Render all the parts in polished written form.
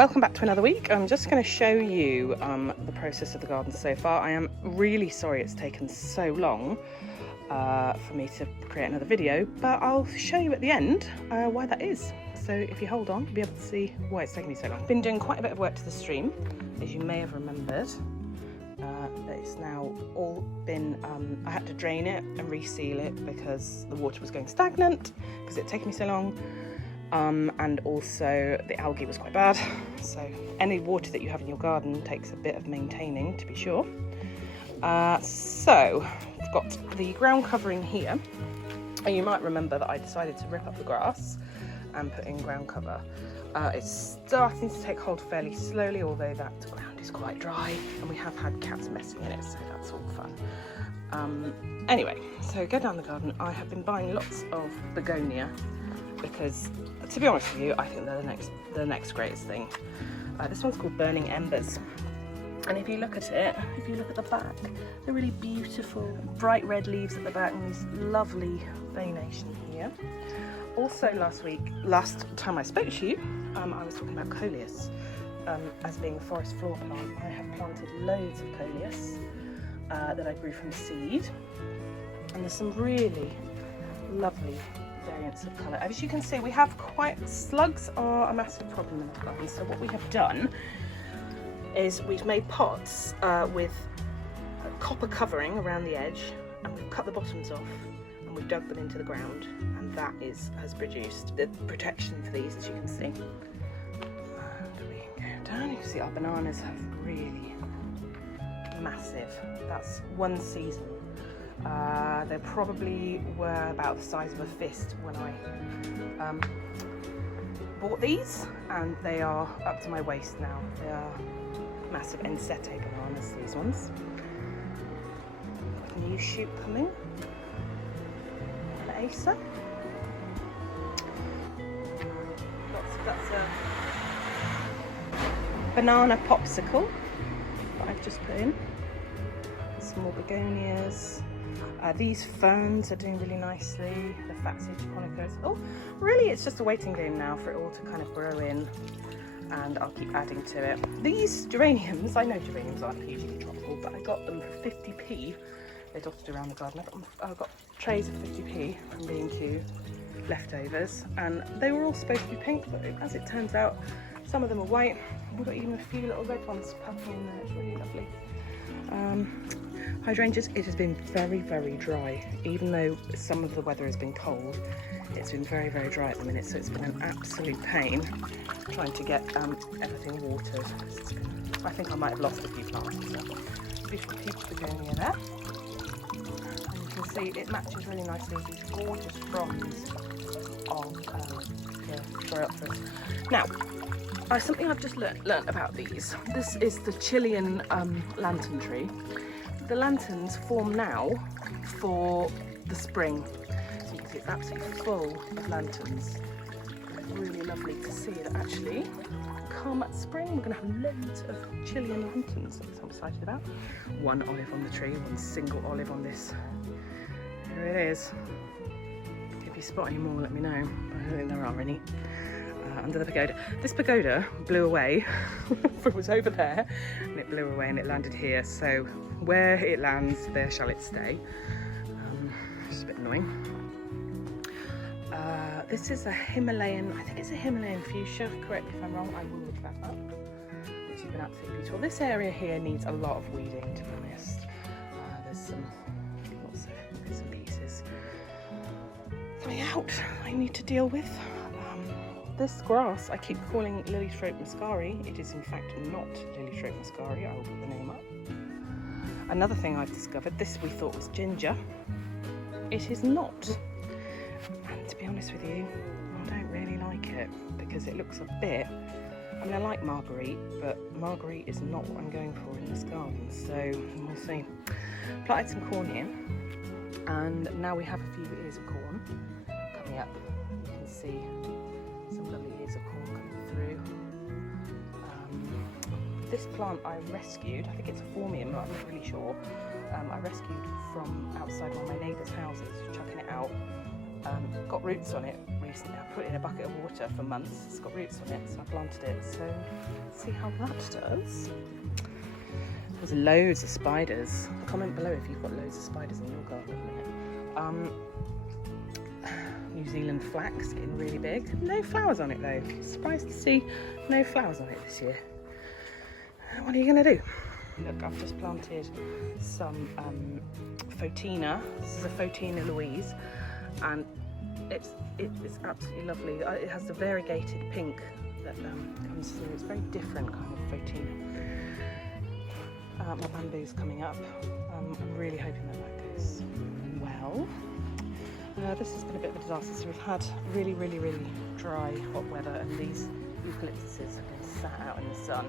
welcome back to another week. I'm just going to show you the process of the garden so far. I am really sorry it's taken so long for me to create another video, but I'll show you at the end why that is. So if you hold on, you'll be able to see why it's taken me so long. I've been doing quite a bit of work to the stream, as you may have remembered. It's now all been, I had to drain it and reseal it because the water was going stagnant because it had taken me so long. And also the algae was quite bad, so any water that you have in your garden takes a bit of maintaining, to be sure. So I've got the ground covering here, and you might remember that I decided to rip up the grass and put in ground cover. It's starting to take hold fairly slowly, although that ground is quite dry and we have had cats messing in it, so that's all fun. Anyway, so go down the garden. I have been buying lots of begonia because, to be honest with you, I think they're the next greatest thing. This one's called Burning Embers, and if you look at it, if you look at the back, they're really beautiful, bright red leaves at the back and this lovely veination here. Also last time I spoke to you, I was talking about Coleus as being a forest floor plant. I have planted loads of Coleus that I grew from seed, and there's some really lovely variants of colour. As you can see, we have slugs are a massive problem in the garden, so what we have done is we've made pots with copper covering around the edge, and we've cut the bottoms off and we've dug them into the ground, and that has produced the protection for these, as you can see. And we go down, you can see our bananas have really massive, that's one season. They probably were about the size of a fist when I bought these, and they are up to my waist now. They are massive Ensete bananas, these ones. Got a new shoot coming. An Acer. That's a banana popsicle that I've just put in. Some more begonias. These ferns are doing really nicely. The Fatsia japonicas. Oh, really? It's just a waiting game now for it all to kind of grow in, and I'll keep adding to it. These geraniums, I know geraniums aren't hugely tropical, but I got them for 50p. They're dotted around the garden. I got trays of 50p from B&Q leftovers, and they were all supposed to be pink, but as it turns out, some of them are white. We've got even a few little red ones puffing in there. It's really lovely. Hydrangeas, it has been very, very dry. Even though some of the weather has been cold, it's been very, very dry at the minute, so it's been an absolute pain trying to get everything watered. I think I might have lost a few plants. So beautiful peach begonia there. And you can see it matches really nicely with these gorgeous fronds of the Bryopteris. Now, something I've just learnt about these. This is the Chilean lantern tree. The lanterns form now for the spring. So you can see it's absolutely full of lanterns. It's really lovely to see that actually come spring we're going to have loads of Chilean lanterns. That's what I'm excited about. One olive on the tree, one single olive on this. Here it is. If you spot any more, let me know. I don't think there are any. Under the pagoda. This pagoda blew away. It was over there and it blew away and it landed here, so where it lands, there shall it stay. It's a bit annoying. This is a Himalayan, I think it's a Himalayan fuchsia, correct me if I'm wrong, I will look that up, which has been absolutely beautiful. This area here needs a lot of weeding, to be honest. There's lots of bits and pieces coming out I need to deal with. This grass I keep calling lily-throat muscari. It is in fact not lily-throat muscari. I will put the name up. Another thing I've discovered, this we thought was ginger. It is not. And to be honest with you, I don't really like it because it looks a bit, I mean I like marguerite, but marguerite is not what I'm going for in this garden, so we'll see. Planted some corn here, and now we have a few ears of corn coming up. You can see some lovely ears of corn coming through. This plant I rescued, I think it's a Formium, but I'm not really sure. I rescued from outside one of my neighbours' houses, chucking it out. Got roots on it recently. I put it in a bucket of water for months. It's got roots on it, so I planted it. So let's see how that does. There's loads of spiders. Comment below if you've got loads of spiders in your garden at the minute. New Zealand flax getting really big. No flowers on it though. Surprised to see no flowers on it this year. What are you going to do? Look, I've just planted some Photina. This is a Photina Louise, and it's absolutely lovely. It has the variegated pink that comes through. It's very different kind of Photina. My bamboo's coming up. I'm really hoping that goes well. This has been a bit of a disaster. So we've had really dry, hot weather, and these eucalyptuses have been sat out in the sun.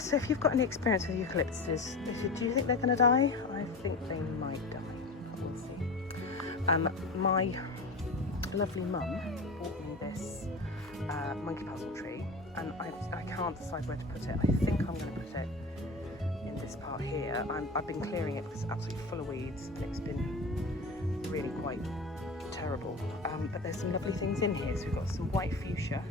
So if you've got any experience with eucalyptuses, do you think they're going to die? I think they might die. We'll see. My lovely mum bought me this monkey puzzle tree, and I can't decide where to put it. I think I'm going to put it in this part here. I've been clearing it because it's absolutely full of weeds, and it's been really quite terrible. But there's some lovely things in here. So we've got some white fuchsia.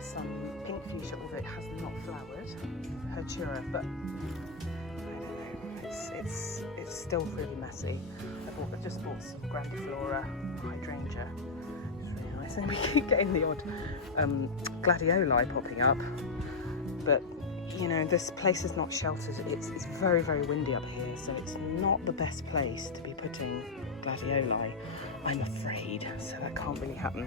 Some pink fuchsia, although it has not flowered, Hertura, but I don't know, it's still really messy. I just bought some grandiflora hydrangea, it's really nice, and we keep getting the odd gladioli popping up, but you know, this place is not sheltered. It's very windy up here, so it's not the best place to be putting gladioli, I'm afraid, so that can't really happen.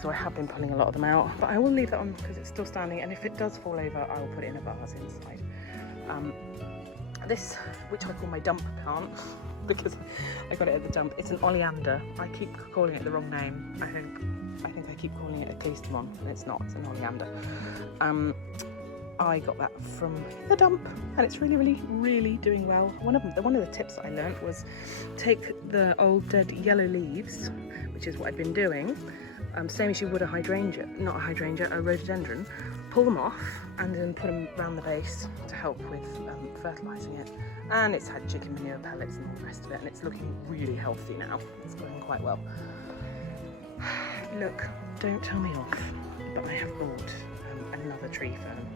So I have been pulling a lot of them out, but I will leave that on because it's still standing, and if it does fall over, I will put it in a vase inside. This, which I call my dump plant, because I got it at the dump, it's an oleander. I keep calling it the wrong name. I think I keep calling it a Untitled, and it's not, it's an oleander. I got that from the dump, and it's really doing well. One of the tips that I learned was take the old dead yellow leaves, which is what I've been doing, same as you would a hydrangea, not a hydrangea, a rhododendron, pull them off and then put them around the base to help with fertilising it. And it's had chicken manure pellets and all the rest of it, and it's looking really healthy now. It's going quite well. Look, don't tell me off, but I have bought another tree fern,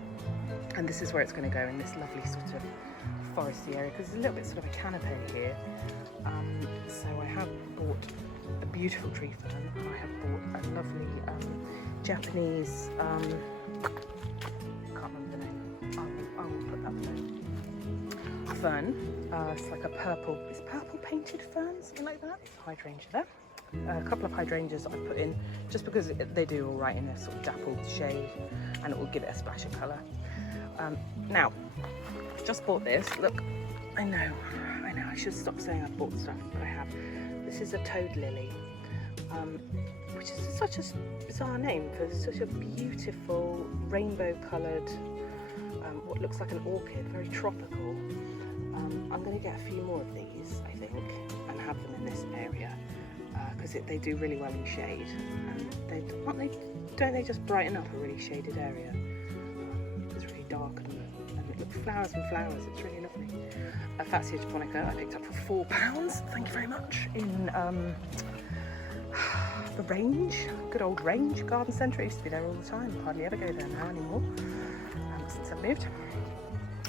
and this is where it's going to go, in this lovely sort of foresty area, because there's a little bit sort of a canopy here. So I have bought a beautiful tree fern, and I have bought a lovely Japanese, can't remember the name, I will put that below, fern. It's like a purple, it's purple painted fern, something like that. Hydrangea there. A couple of hydrangeas I put in just because they do all right in a sort of dappled shade, and it will give it a splash of colour. Now, I've just bought this. Look, I know, I should stop saying I've bought stuff, but I have. This is a toad lily, which is such a bizarre name for such a beautiful rainbow coloured, what looks like an orchid, very tropical. I'm going to get a few more of these, I think, and have them in this area, because they do really well in shade, and don't they just brighten up a really shaded area? It's really dark and it looks flowers and flowers. It's really lovely. A Fatsia japonica I picked up for £4. Thank you very much. In the Range, good old Range Garden Centre. I used to be there all the time. Hardly ever go there now anymore since I've moved.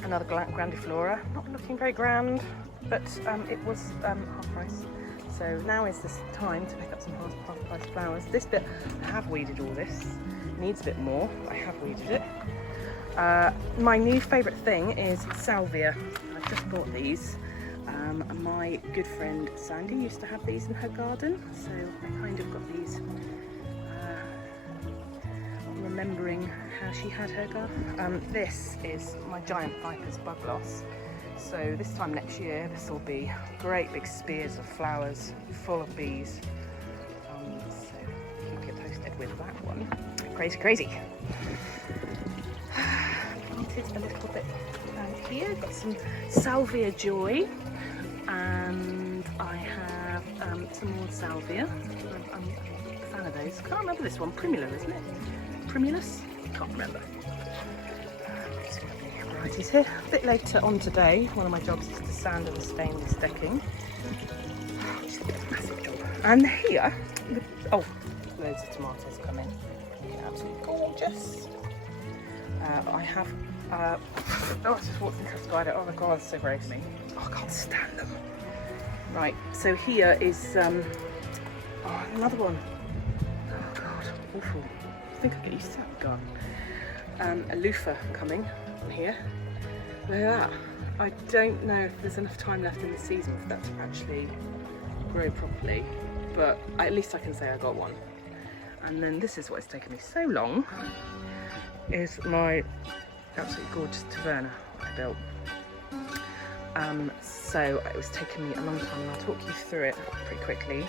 Another grandiflora, not looking very grand, but it was half price. So now is the time to pick up some half price flowers. This bit, I have weeded all this. Needs a bit more. I have weeded it. My new favourite thing is salvia. I've just bought these. My good friend Sandy used to have these in her garden, so I kind of got these remembering how she had her garden. This is my giant Viper's bug loss. So this time next year, this will be great big spears of flowers full of bees. So keep you posted with that one. Crazy. Planted a little bit down here. Got some salvia joy, and I have some more salvia. I'm a fan of those. Can't remember this one. Primula, isn't it? Primulus? Can't remember. Varieties here. A bit later on today, one of my jobs is to sand and stain this decking. And here, oh, loads of tomatoes come in. Absolutely gorgeous. I have, oh, I just walked into a spider. Oh my god, it's so brave of me. Oh, I can't stand them. Right, so here is, oh, another one. Oh god, awful. I think I'll get used to that garden. A loofah coming on here. Look at that. I don't know if there's enough time left in the season for that to actually grow properly, but at least I can say I got one. And then this is what it's taken me so long, is my absolutely gorgeous taverna I built. So it was taking me a long time, and I'll talk you through it pretty quickly.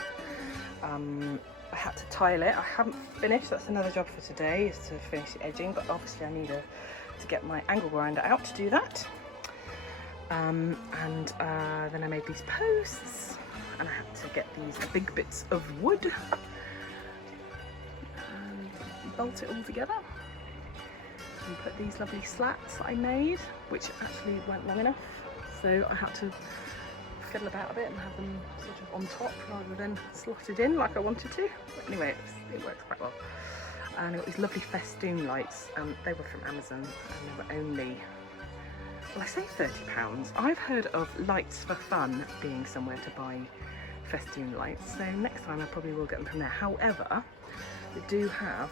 I had to tile it. I haven't finished. That's another job for today, is to finish the edging, but obviously I need to get my angle grinder out to do that. And then I made these posts, and I had to get these big bits of wood and bolt it all together and put these lovely slats that I made, which actually weren't long enough, so I had to fiddle about a bit and have them sort of on top rather than slotted in like I wanted to. But anyway, it works quite well. And I got these lovely festoon lights. They were from Amazon, and they were only, well, I say £30. I've heard of Lights for Fun being somewhere to buy festoon lights, so next time I probably will get them from there. However, they do have,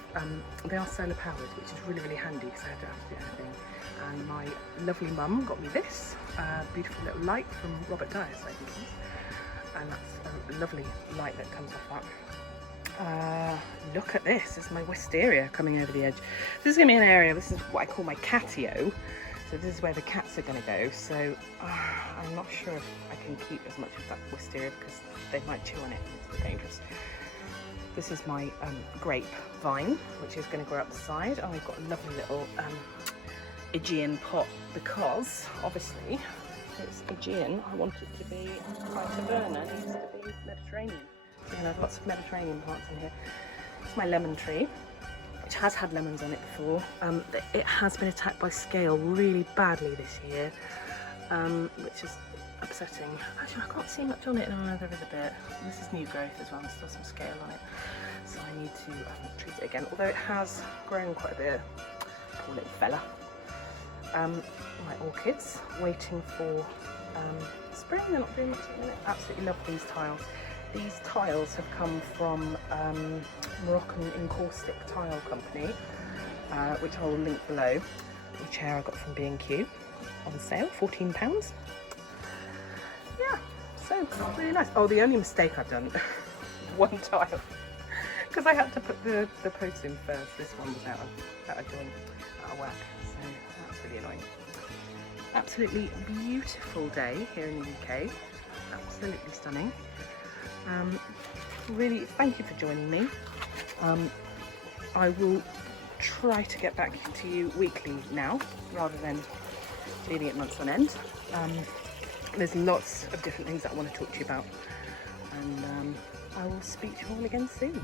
they are solar powered, which is really, really handy because I don't have to do anything. And my lovely mum got me this beautiful little light from Robert Dias, I think it is. And that's a lovely light that comes off that. Look at this. This is my wisteria coming over the edge. This is going to be an area, this is what I call my catio. So this is where the cats are going to go. So I'm not sure if I can keep as much of that wisteria because they might chew on it. It's a bit dangerous. This is my grape vine, which is going to grow up the side. Oh, I've got a lovely little Aegean pot because obviously it's Aegean. I want it to be, my taverna needs to be Mediterranean. So, you know, I've got some Mediterranean plants in here. It's my lemon tree, which has had lemons on it before. It has been attacked by scale really badly this year, which is upsetting. Actually, I can't see much on it. No, there is a bit. This is new growth as well. There's still some scale on it, so I need to treat it again. Although it has grown quite a bit. Poor little fella. My orchids waiting for spring. They're not doing much at the minute. Absolutely love these tiles. These tiles have come from Moroccan Encaustic Tile Company, which I will link below. The chair I got from B&Q on sale, £14. Yeah, so really nice. Oh, the only mistake I've done, one tile, because I had to put the post in first. This one was out of joint, out of whack, so that's really annoying. Absolutely beautiful day here in the UK. Absolutely stunning. Really, thank you for joining me. I will try to get back to you weekly now, rather than leaving it months on end. There's lots of different things that I want to talk to you about, and I will speak to you all again soon.